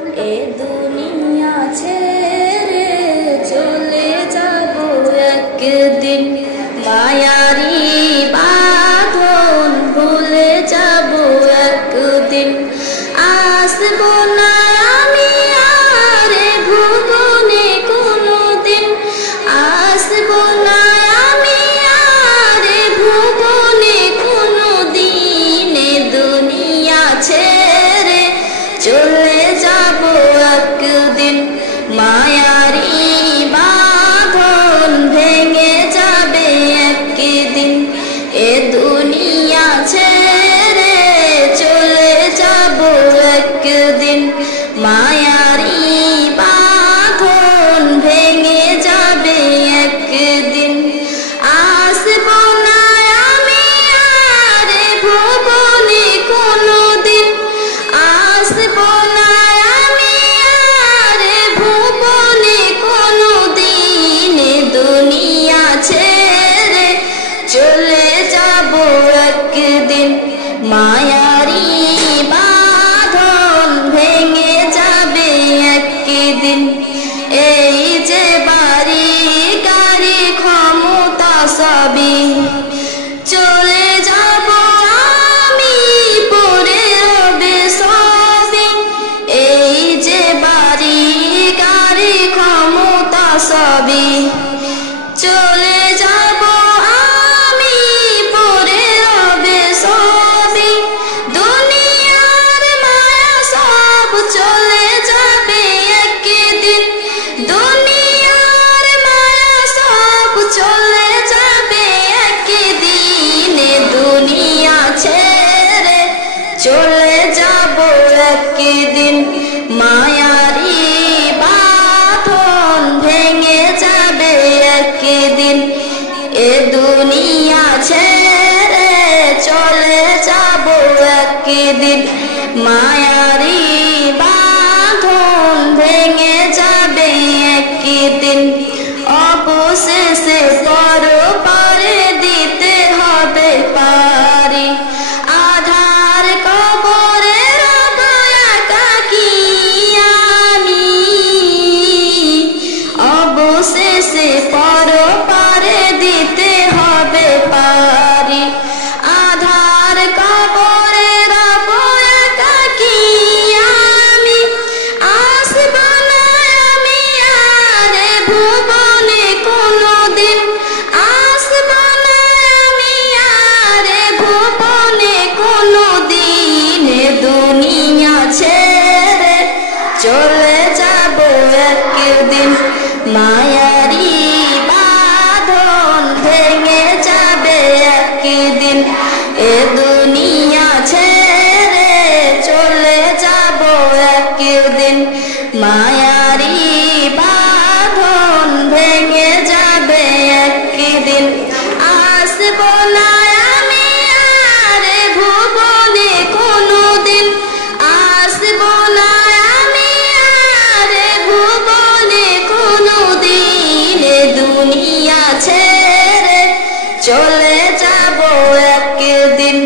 এ দুনিয়া ছেড়ে চলে যাব একদিন, মায়ারি বাঁধন ভুলে যাব একদিন। আসবো না আমি আর ভুবনে কোনোদিন, আসবো না আমি আর ভুবনে কোনোদিন। এ দুনিয়া ছেড়ে চলে যাব একদিন, মায়ারি বাঁধন ভেঙে যাবে একদিন। এ দুনিয়া ছেড়ে চলে যাব একদিন, মায়ারি বাঁধন ভেঙে যাবে একদিন। আসবো না আমি আর ভুবনে কোনোদিন, আসবো না আমি আর ভুবনে কোনোদিন। এ দুনিয়া ছেড়ে চলে যাব একদিন, মায়ারি বাঁধন ভেঙে যাবে একদিন। এই যে বাড়ি গাড়ি ক্ষমতা সবই চলে যাব আমি, পড়ে রবে সবই। এই যে বাড়ি গাড়ি ক্ষমতা সবই চলে যাব আমি, পড়ে রবে সবই। দুনিয়ার মায়া সব চলে যাবে একদিন, দুনিয়ার মায়া সব চলে যাবে একদিন। এ দুনিয়া ছেড়ে চলে যাব একদিন, মায়ারি বাঁধন ভেঙে যাবে একদিন। এ দুনিয়া ছেড়ে চলে যাব একদিন, মায়ারি বাঁধন ভেঙে যাবে একদিন। অবশেষে পরপারে দিতে হবে পারি, আধার কবরে রব একাকী আমি। অবশেষে পরপারে দিতে হবে পারি, আধার কবরে রব একাকী আমি। আসবো না আমি আর ভুবনে কোনোদিন, আসবো না আমি আর ভুবনে কোনোদিন। এ দুনিয়া ছেড়ে চলে যাব একদিন, মায়ারি বাঁধন ভেঙে যাবে একদিন। এ দুনিয়া ছেড়ে চলে যাব একদিন, মায়ারি বাঁধন ভেঙে যাবে একদিন। আসবো না আমি আর ভুবনে কোনোদিন, আসবো না আমি আর ভুবনে কোনোদিন। এ দুনিয়া ছেড়ে চলে যাব একদিন,